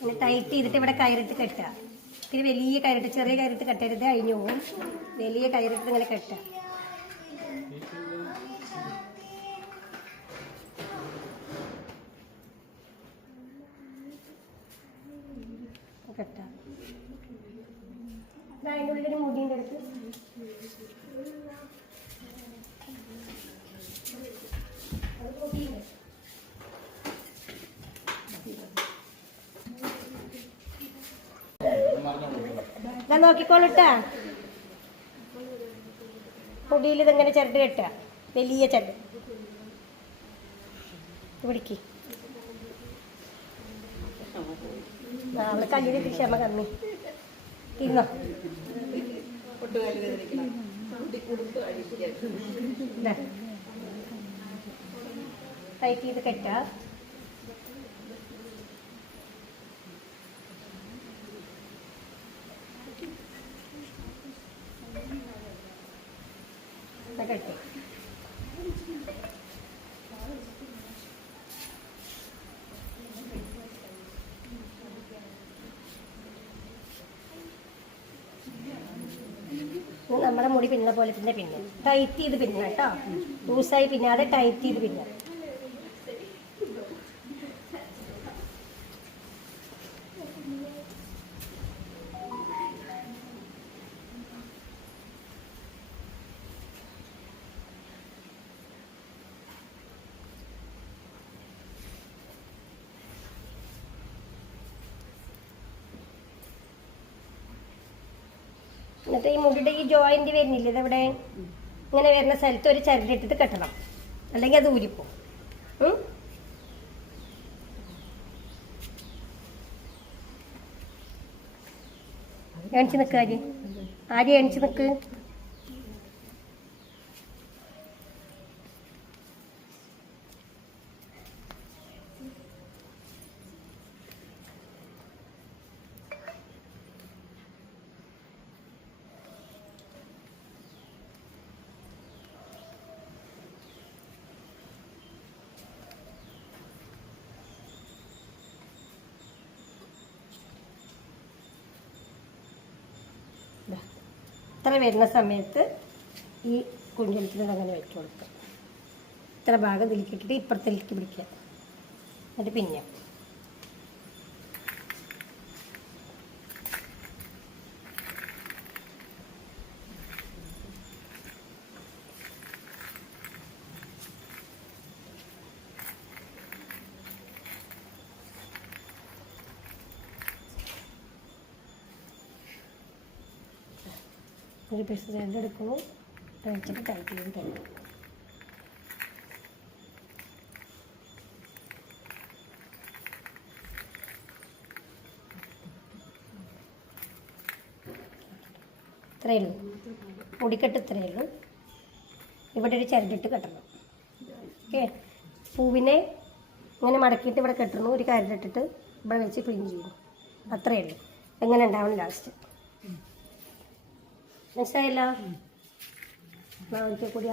ഇങ്ങനെ ടൈറ്റ് ചെയ്തിട്ട് ഇവിടെ കയറിട്ട് കെട്ടുക. ഇത്തിരി വലിയ കയറിട്ട്, ചെറിയ കയറിട്ട് കെട്ടരുത്, അഴിഞ്ഞു പോകും. വലിയ കയറിട്ട് ഇങ്ങനെ കെട്ടുക. കെട്ടുക. അതിൻ്റെ ഉള്ളിലൊരു മുടിൻ്റെ അടുത്ത് നോക്കിക്കോളിട്ടാ. മുടിയിൽ ഇതെങ്ങനെ ചരട് കെട്ടുക, വലിയ ചരട് പിടിക്ക്. അവള് കല്ലിന് ക്ഷമ കമ്മി. ഇരുന്നോ. ടൈറ്റ് ചെയ്ത് കെട്ടുക. കെട്ടി നമ്മുടെ മുടി പിന്ന പോലെ തന്നെ പിന്നെ ടൈറ്റ് ചെയ്ത് പിന്നെ കേട്ടോ. ലൂസായി പിന്നാതെ ടൈറ്റ് ചെയ്ത് പിന്നെ. എന്നിട്ട് ഈ മുടിയുടെ ഈ ജോയിന്റ് വരുന്നില്ല, ഇതെവിടെ ഇങ്ങനെ വരുന്ന സ്ഥലത്ത് ഒരു ചരടിട്ടിട്ട് കെട്ടണം, അല്ലെങ്കിൽ അത് ഊരിപ്പോ. എണിച്ച് നിൽക്ക് ആര്യ എണിച്ച് നിൽക്ക്. ഇത്ര വരുന്ന സമയത്ത് ഈ കുഞ്ചലത്തിൽ അങ്ങനെ വെച്ച് കൊടുക്കുക. ഇത്ര ഭാഗം ഇതിലേക്കിട്ടിട്ട് ഇപ്പുറത്തേക്ക് പിടിക്കുക. എന്നിട്ട് പിന്നെ ഒരു പീസ് ത്രെഡ് എടുക്കുന്നു, കഴിച്ചിട്ട് ടൈറ്റ് ചെയ്ത് തരും. ഇത്രയേ ഉള്ളൂ, മുടിക്കെട്ട് ഇത്രയേ ഉള്ളൂ. ഇവിടെ ഒരു ചരടിട്ട് കെട്ടണം. ഓക്കെ, പൂവിനെ ഇങ്ങനെ മടക്കിയിട്ട് ഇവിടെ കെട്ടുന്നു, ഒരു കരടിട്ടിട്ട് ഇവിടെ വെച്ച് ക്ലീൻ ചെയ്യുന്നു. അത്രയേ ഉള്ളൂ. എങ്ങനെ ഉണ്ടാവണം ലാസ്റ്റ് മനസ്സിലായല്ലോ. ഒരിക്കൽ കൂടി